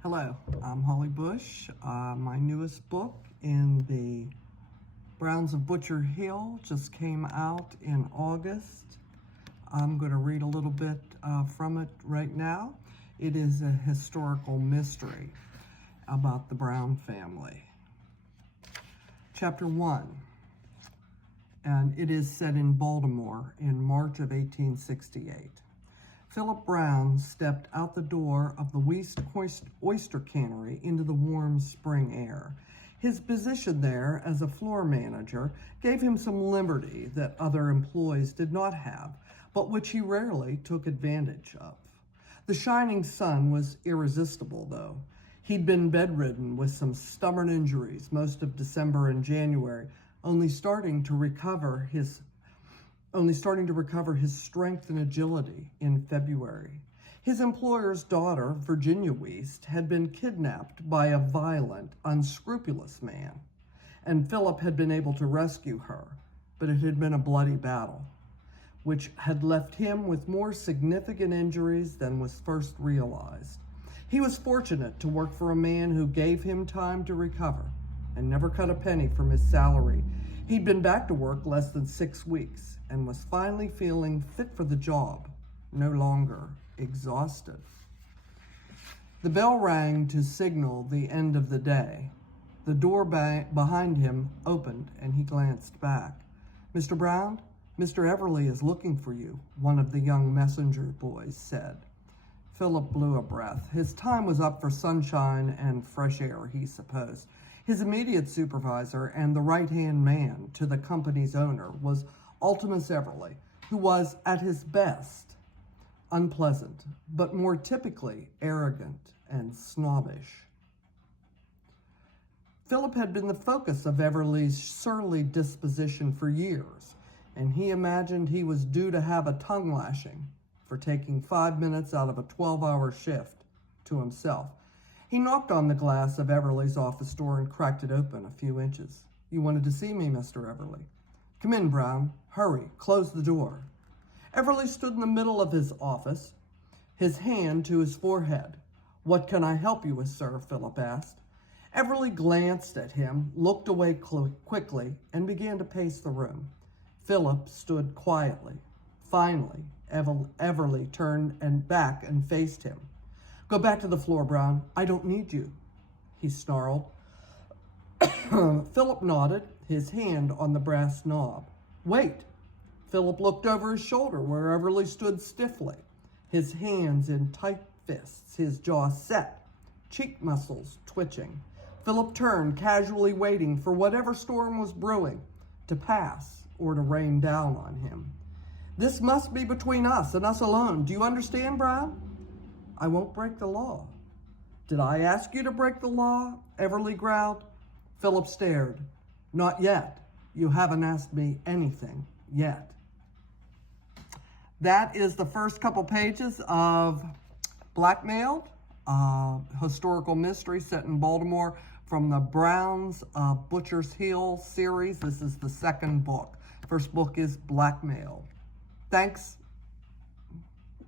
Hello, I'm Holly Bush. My newest book in the Browns of Butcher Hill just came out in August. I'm going to read a little bit from it right now. It is a historical mystery about the Brown family. Chapter 1, and it is set in Baltimore in March of 1868. Philip Brown stepped out the door of the West Oyster Cannery into the warm spring air. His position there as a floor manager gave him some liberty that other employees did not have, but which he rarely took advantage of. The shining sun was irresistible, though. He'd been bedridden with some stubborn injuries most of December and January, only starting to recover his strength and agility in February. His employer's daughter, Virginia Weist, had been kidnapped by a violent, unscrupulous man, and Philip had been able to rescue her, but it had been a bloody battle, which had left him with more significant injuries than was first realized. He was fortunate to work for a man who gave him time to recover and never cut a penny from his salary. He'd been back to work less than 6 weeks and was finally feeling fit for the job, no longer exhausted. The bell rang to signal the end of the day. The door behind him opened and he glanced back. "Mr. Brown, Mr. Everly is looking for you," one of the young messenger boys said. Philip blew a breath. His time was up for sunshine and fresh air, he supposed. His immediate supervisor and the right-hand man to the company's owner was Ultimus Everly, who was, at his best, unpleasant, but more typically arrogant and snobbish. Philip had been the focus of Everly's surly disposition for years, and he imagined he was due to have a tongue lashing for taking 5 minutes out of a 12-hour shift to himself. He knocked on the glass of Everly's office door and cracked it open a few inches. "You wanted to see me, Mr. Everly." "Come in, Brown. Hurry, close the door." Everly stood in the middle of his office, his hand to his forehead. "What can I help you with, sir?" Philip asked. Everly glanced at him, looked away quickly, and began to pace the room. Philip stood quietly. Finally, Everly turned back and faced him. "Go back to the floor, Brown. I don't need you," he snarled. Philip nodded, his hand on the brass knob. "Wait." Philip looked over his shoulder where Everly stood stiffly, his hands in tight fists, his jaw set, cheek muscles twitching. Philip turned, casually waiting for whatever storm was brewing to pass or to rain down on him. "This must be between us and us alone. Do you understand, Brown?" "I won't break the law." "Did I ask you to break the law?" Everly growled. Philip stared. "Not yet. You haven't asked me anything yet." That is the first couple pages of Blackmailed, a historical mystery set in Baltimore from the Browns of Butcher's Hill series. This is the second book. First book is Blackmailed. Thanks.